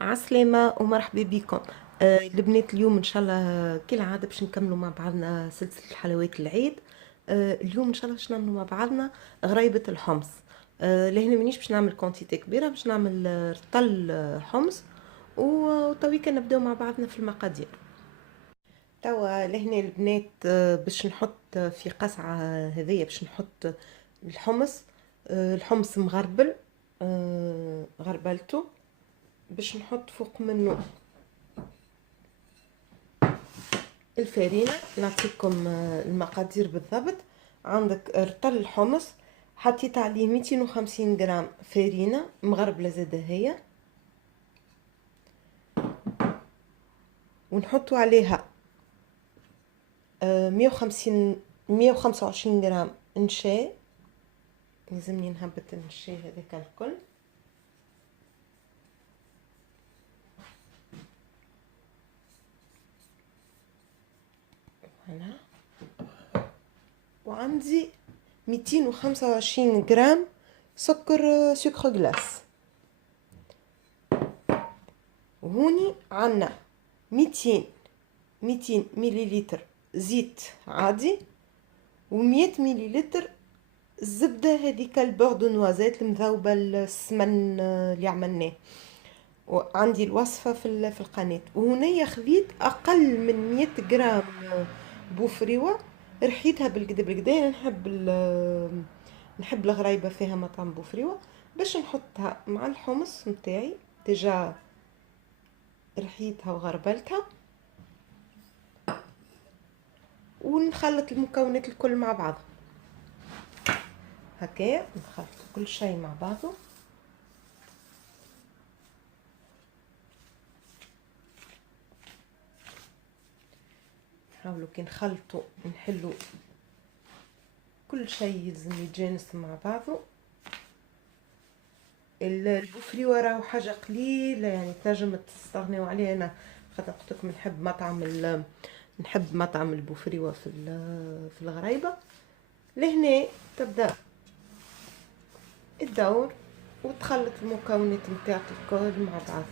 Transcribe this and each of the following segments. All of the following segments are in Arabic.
عسلامة ومرحبا بكم. البنات اليوم ان شاء الله كالعادة باش نكملوا مع بعضنا سلسلة حلويات العيد. اليوم ان شاء الله باش نعملوا مع بعضنا غريبة الحمص. لهنا مانيش باش نعمل كونتيتي كبيرة، باش نعمل رطل حمص. وتويكا نبداو مع بعضنا في المقادير. توا لهنا البنات باش نحط في قصعة هذيا باش نحط الحمص. الحمص مغربل، غربلته. باش نحط فوق منه الفارينة. نعطيكم المقادير بالضبط. عندك رطل الحمص، حطيت عليه 250 غرام فارينة مغربلة زادة هي، ونحطوا عليها 125 غرام نشا. لازمني نهبط النشا هذاك الكل. هنا وعندي 225 غرام سكر جلاس. وهوني عنا 200 مليلتر زيت عادي، و100 مليلتر الزبدة هذيك البوردو نوازيت المذوبة السمن اللي عملناه. وعندي الوصفة في القناة. وهنا خذيت أقل من 100 غرام بوفريوة، رحيتها بالكدا نحب الغرايبة فيها مطعم بوفريوة، باش نحطها مع الحمص متاعي. ديجا رحيتها وغربلتها، ونخلط المكونات الكل مع بعض هكايا. نخلط كل شيء مع بعضه. نحاولوا كي نخلطوا نحلوا كل شيء يلزم يتجانس مع بعضه. البوفريوة راهو حاجة قليلة، يعني تنجم تستغنيو عليها. انا خاطر قلت لكم نحب مطعم البوفريوة في الغرايبة. لهنا تبدا الدور وتخلط المكونات نتاعك الكل مع بعض.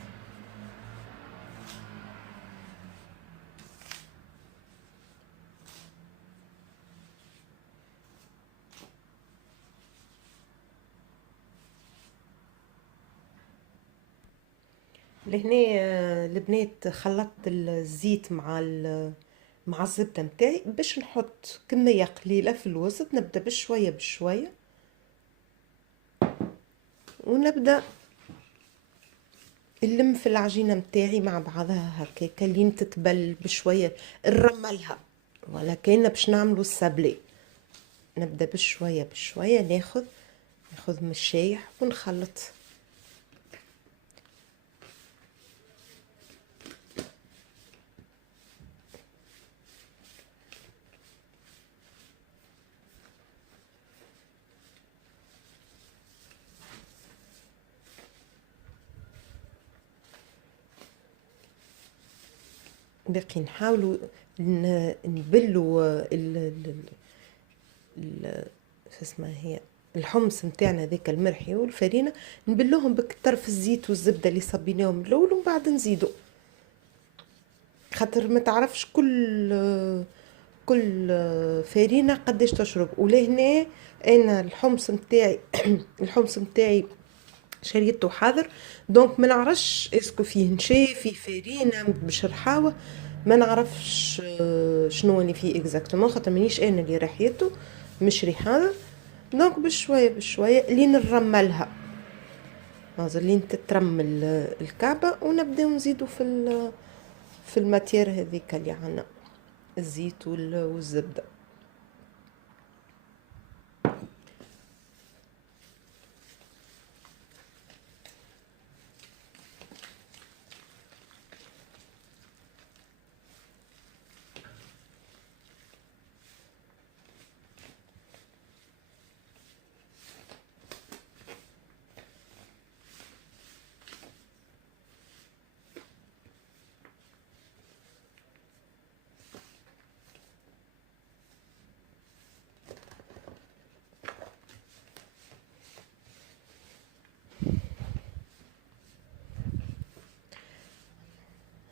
لهنا البنات خلطت الزيت مع الزبدة متاعي باش نحط كمية قليلة في الوسط. نبدأ بشوية بشوية، ونبدأ نلم في العجينة متاعي مع بعضها هكاكا لين تتبل بشوية. نرملها ولا كأننا باش نعملوا السابلي. نبدأ بشوية بشوية، ناخذ مشايح ونخلط. باقي نحاولوا نبلوا اسمها هي الحمص نتاعنا ذاك المرحي والفرينه، نبلوهم بكتر في الزيت والزبده اللي صبيناهم الاول، ومن بعد نزيدوا. خاطر ما تعرفش كل فرينه قداش تشرب. ولهنا انا الحمص نتاعي الحمص نتاعي شريته حاضر، دونك ما نعرفش اسكو فيه نشا فيه فرينه باش رحاوه. ما نعرفش شنو اللي فيه اكزاكتومون، خاطر مانيش انا اللي رحيته، مش ريحان. دونك بشويه بشويه لين نرملها، ناظر لين تترمل الكعبه، ونبداو نزيدو في الماتير هذيك اللي عنا الزيت والزبده.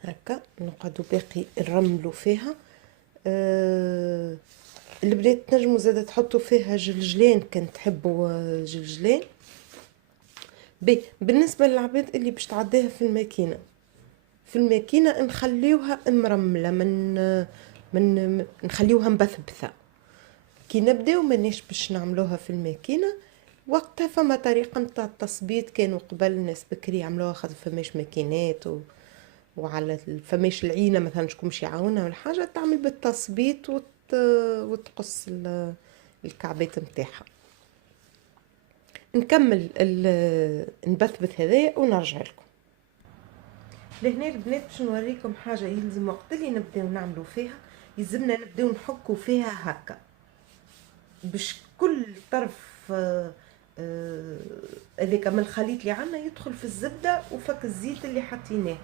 هكا نقعدو باقي نرملو فيها. البنات تنجموا زاده تحطوا فيها جلجلان كان تحبوا جلجلان. بالنسبه للعباد اللي باش تعديها في الماكينه، في الماكينه نخليوها مرمله، من نخليوها مبثبثه. كي نبداو مانيش باش نعملوها في الماكينه، وقتها فما طريقه نتاع التصبيط. كانوا قبل الناس بكري يعملوها خاطر فماش ماكينات وعلى فماش العينه مثلا شكون باش يعاونها ولا حاجه، تعمل بالتصبيط وتقص الكعبات نتاعها. نكمل نبثبث هذايا ونرجع لكم. لهنا البنات باش نوريكم حاجه يلزم وقت اللي نبداو نعملوا فيها، يلزمنا نبداو نحكوا فيها هكا باش كل طرف هذاك من الخليط اللي عندنا يدخل في الزبده وفك الزيت اللي حطيناه.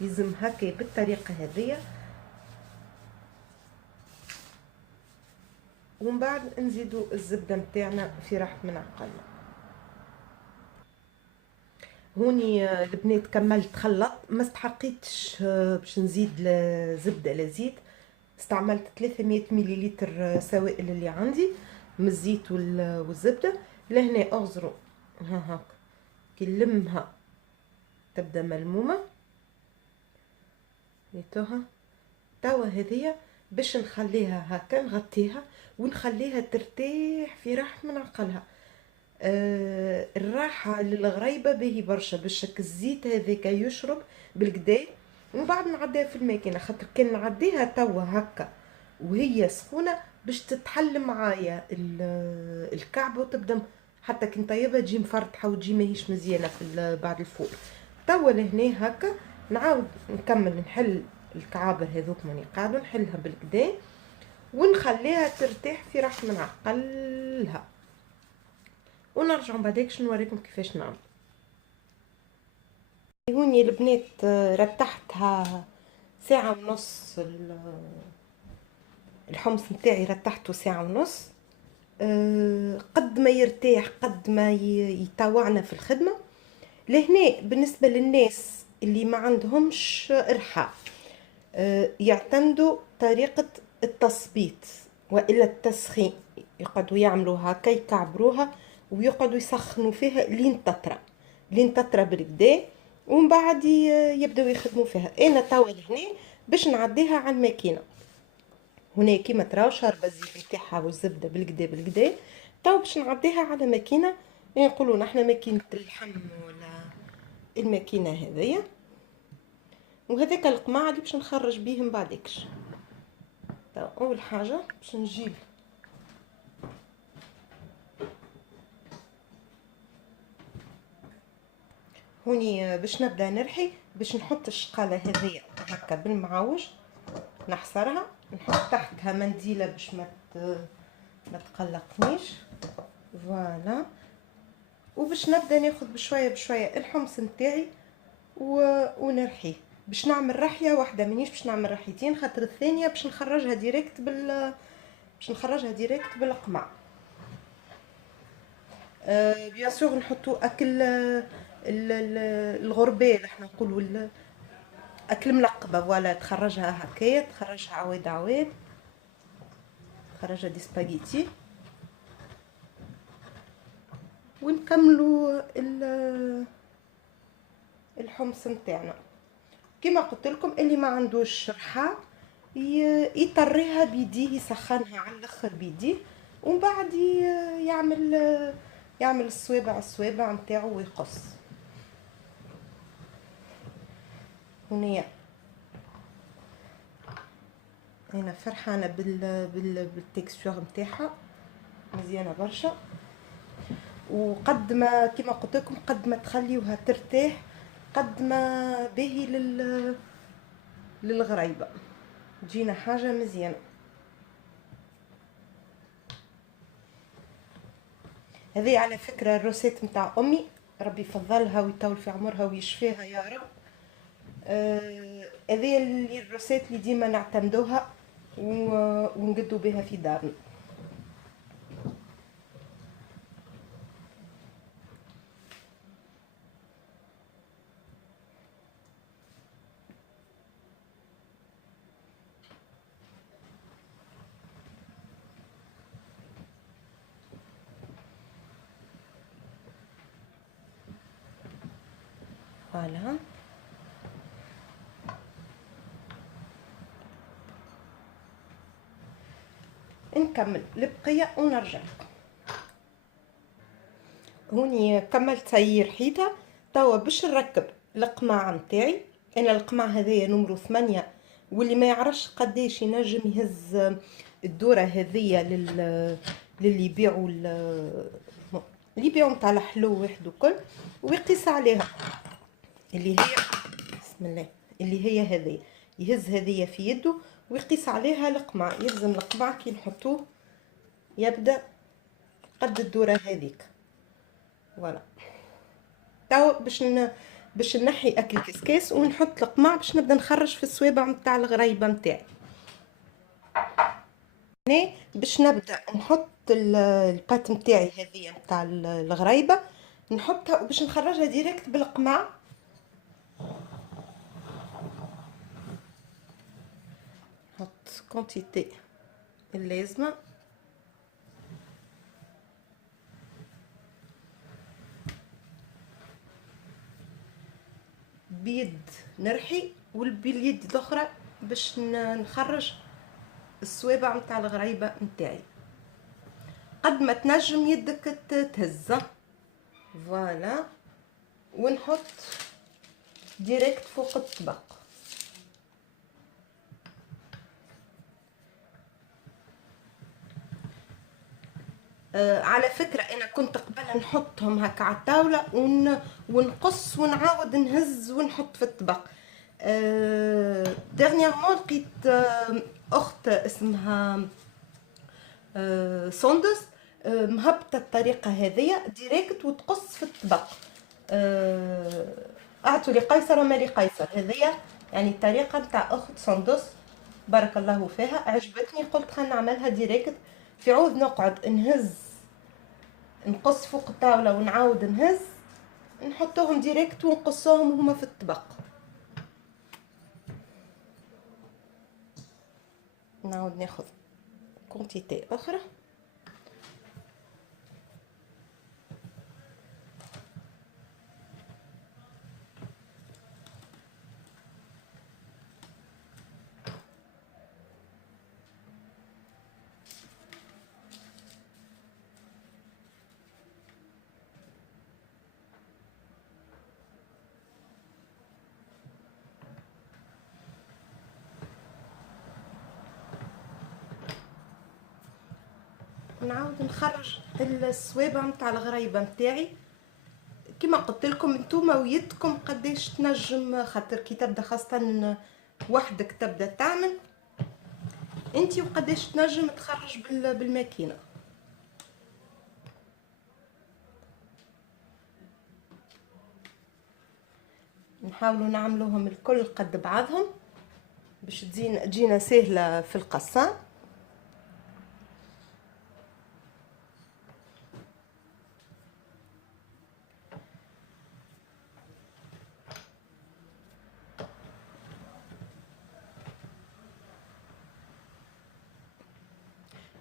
يلزم هكا بالطريقه هذيا، ومن بعد نزيدوا الزبده نتاعنا في راحه من عقلنا. هوني البنات كملت خلط، ما استحقيتش باش نزيد زبده لا زيت. استعملت 300 مليلتر سوائل اللي عندي من الزيت والزبده. لهنا اغزروا هاك كي نلمها تبدا ملمومه ليتوها. توا هذيا باش نخليها هكا نغطيها ونخليها ترتاح في راحه من عقلها. الراحه للغريبه باهي برشا باش الزيت هذاك يشرب بالكدا، ومن بعد نعديها في الماكينه. خاطر كان نعديها توا هكا وهي سخونه باش تتحل معايا الكعبه وتبدا حتى كي نطيبها تجي مفرطحه وتجي ماهيش مزيانه في بعد الفور. توا لهنا هكا نعاود نكمل نحل الكعابه هذوك ماني قاعده نحلها بالكدا ونخليها ترتاح في راحه من عقلها، ونرجع بعديك نوريكم كيفاش نعمل. هوني البنات رتحتها ساعه ونص. الحمص نتاعي رتحته ساعه ونص. قد ما يرتاح قد ما يطوعنا في الخدمه. لهنا بالنسبه للناس اللي ما عندهمش ارحاء يعتمدوا طريقه التصبيط والا التسخين. يقعدوا يعملوا هكا يكعبروها ويقعدوا يسخنوا فيها لين تطرى بالكدا، ومن بعد يبداو يخدموا فيها. انا توا لهنا باش نعديها على الماكينه. هنا كيما تراو شاربه الزيت نتاعها والزبده بالكدا. توا باش نعديها على ماكينه نقولوا نحنا ماكينه اللحم ولا الماكينه هذيا. وهذاك القماع اللي باش نخرج بيه من بعدكش. اول حاجه باش نجيب هوني باش نبدا نرحي، باش نحط الشقاله هذيا هكا بالمعوج نحصرها، نحط تحتها منديله باش ما تقلقنيش. فوالا. وباش نبدا ناخذ بشويه بشويه الحمص نتاعي ونرحيه. باش نعمل رحيه واحده مانيش باش نعمل رحيتين، خاطر الثانيه باش نخرجها ديريكت بالقمع. بيان سور نحطوا اكل الغربال احنا نقولوا اكل ملقبه. فوالا تخرجها هكايا، تخرجها عواد عواد، تخرجها دي سباغيتي. ونكملوا الحمص نتاعنا. كما قلت لكم اللي ما عندوش رحاء يطريها بيديه، يسخنها على الاخر بيديه، ومن بعد يعمل الصوابع نتاعو ويقص. هنا انا فرحانه بالتكستور نتاعها مزيانه برشا. وقد ما كما قلت لكم قد ما تخليوها ترتاح قد ما باهي للغريبه تجينا حاجه مزيانه. هذه على فكره الروسيت نتاع امي، ربي يفضلها ويطول في عمرها ويشفيها يا رب. هذه الروسيت اللي ديما نعتمدوها ونقدو بها في دارنا. فوالا. نكمل البقية ونرجع لكم. هوني كملت سير حيتها. توا باش نركب القماع نتاعي. انا القماع هذايا نمرو 8، واللي ما يعرفش قداش ينجم يهز الدوره هذيا للي يبيعوا اللي يبيعوا نتاع الحلو واحد وكل، ويقيس عليها اللي هي بسم الله اللي هي هذيا. يهز هذيا في يده ويقيس عليها القماع. يلزم القماع كي نحطوه يبدا قد الدوره هذيك. فوالا. توا باش نحي اكل كسكاس ونحط القماع باش نبدا نخرج في السوابع نتاع الغريبه نتاعي. هنا باش نبدا نحط البات نتاعي هذه نتاع الغريبه، نحطها وباش نخرجها ديريكت بالقماع. نحط كونتيتي اللازمه. بيد نرحي واليد الاخرى باش نخرج السوابع نتاع الغريبه نتاعي قد ما تنجم يدك تهزه. فوالا. ونحط ديريكت فوق الطبق. على فكرة أنا كنت قبل نحطهم هكا على الطاولة ونقص ونعاود نهز ونحط في الطبق. ديرنييرمون لقيت أخت اسمها سندس مهبطة الطريقة هذيا ديريكت وتقص في الطبق. أعطوا لقيصر وما لقيصر. هذيا يعني الطريقة نتاع أخت سندس بارك الله فيها عجبتني. قلت خلينا نعملها ديريكت في عوض نقعد نهز نقص فوق الطاولة ونعاود نهز. نحطوهم ديريكت ونقصوهم هما في الطبق. نعاود ناخذ كونتيتي اخرى. نعاود نخرج السوابع نتاع الغريبه نتاعي. كما قلت لكم نتوما ويدكم قداش تنجم، خاطر كي تبدا خاصه وحدك تبدا تعمل انتي وقداش تنجم تخرج بالماكينه. نحاولوا نعملوهم الكل قد بعضهم باش تجينا سهله في القصان.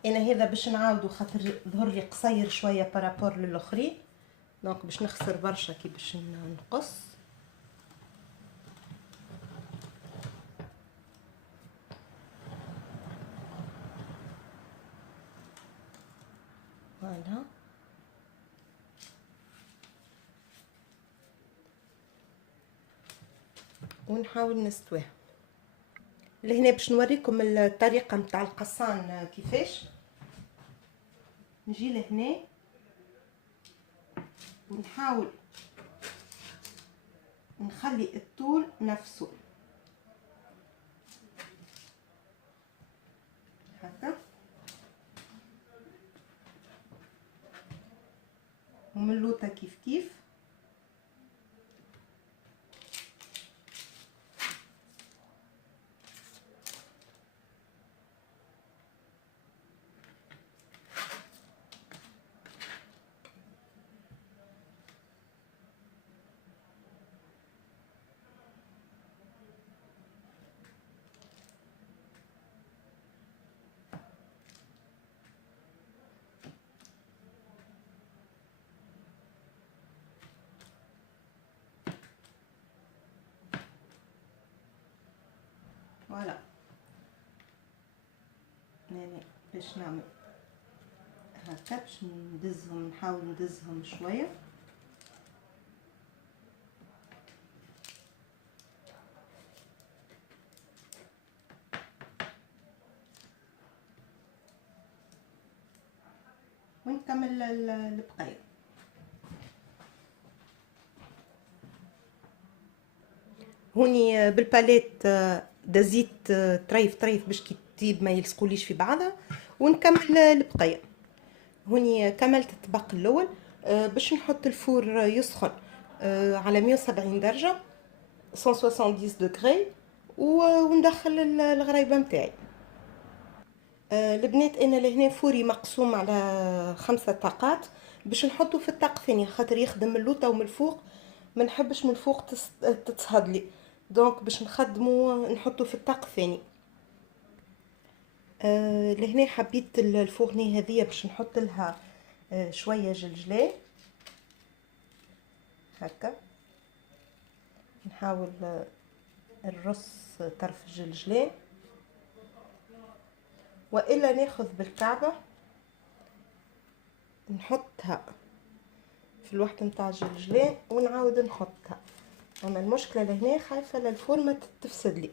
انا هذا باش نعاودو خاطر ظهر لي قصير شويه بارابور للاخرين، دونك باش نخسر برشا كي باش نقص. فوالا. ونحاول نستويها. لهنا باش نوريكم الطريقه نتاع القصان كيفاش. نجي لهنا ونحاول نخلي الطول نفسه هكا، ومن اللوطه كيف كيف. فوالا يعني باش نعمل هكا باش ندزهم، نحاول ندزهم شويه. ونكمل البقيه. هوني بالباليت دزيت طريف طريف باش كي تطيب ما يلصقوليش في بعضها، ونكمل البقيه. هوني كملت الطبق الاول. باش نحط الفور يسخن على 170 درجه 170 دوغري، وندخل الغريبه نتاعي. البنات انا لهنا فوري مقسوم على 5 طاقات باش نحطه في الطاق ثاني، خاطر يخدم من اللوطه ومن الفوق، ما نحبش من الفوق تتصهد لي، دونك باش نخدمه نحطه في الطاق ثاني. لهنا حبيت الفورني هذيا باش نحط لها شويه جلجلاه هكا، نحاول الرص طرف الجلجلاه، والا ناخذ بالكعبه نحطها في الوحده نتاع الجلجلاه ونعاود نحطها. اما المشكله لهنا خايفه للفور ما تفسد لي.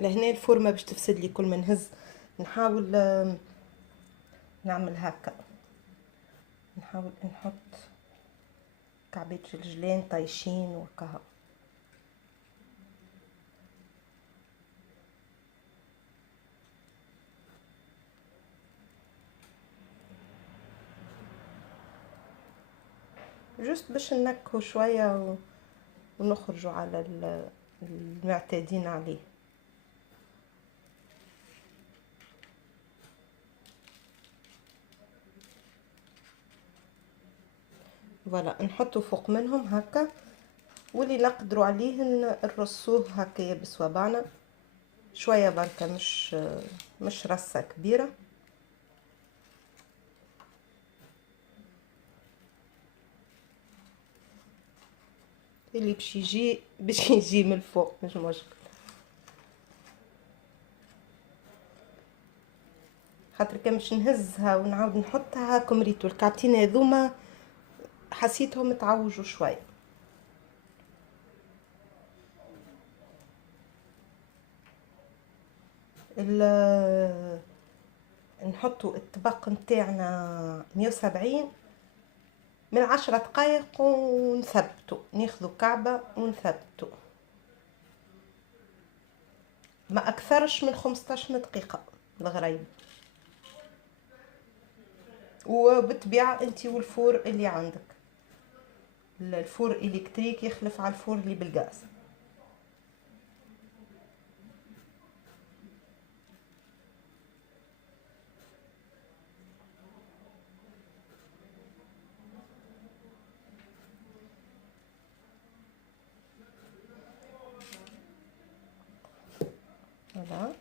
لهنا الفورمه باش تفسد لي كل ما نهز. نحاول نعمل هكا، نحاول نحط كعبات جلجلان طايشين وكها. جست باش ننكهو شويه ونخرجوا على المعتادين عليه. فوالا نحطو فوق منهم هكا، واللي نقدروا عليه نرصوه هكايا بصوابعنا شويه بركه، مش رصه كبيره. اللي باش يجي من الفوق مش مشكل، خاطر كان باش نهزها ونعاود نحطها هاكم ريتو الكعبتين هذوما حسيتهم تعوجوا شويه. نحطوا الطبق نتاعنا 170 من 10 دقائق ونثبتوا، ناخذوا كعبه ونثبتوا ما اكثرش من 15 دقيقه الغريب. وبالطبيعه انت والفور اللي عندك، الفور الكتريك يخلف على الفور اللي بالغاز. فوالا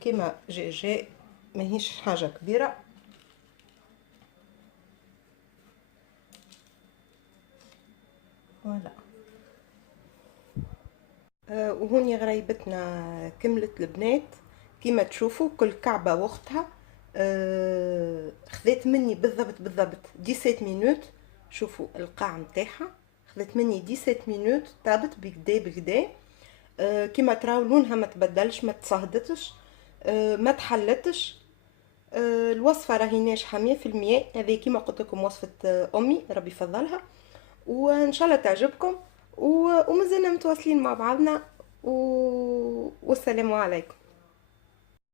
كيما جي ماهيش حاجه كبيره. فوالا وهوني غريبتنا كملت البنات كيما تشوفوا، كل كعبه وقتها خذت مني بالضبط 17 مينوت. شوفوا القاع نتاعها خذت مني 17 مينوت، طابت بكدا كيما تراو لونها ما تبدلش، ما تصهدتش، ما تحلتش. الوصفه راهي ناجحه 100%. هذه كيما قلت لكم وصفه امي ربي يفضلها، وان شاء الله تعجبكم. ومازلنا متواصلين مع بعضنا والسلام عليكم.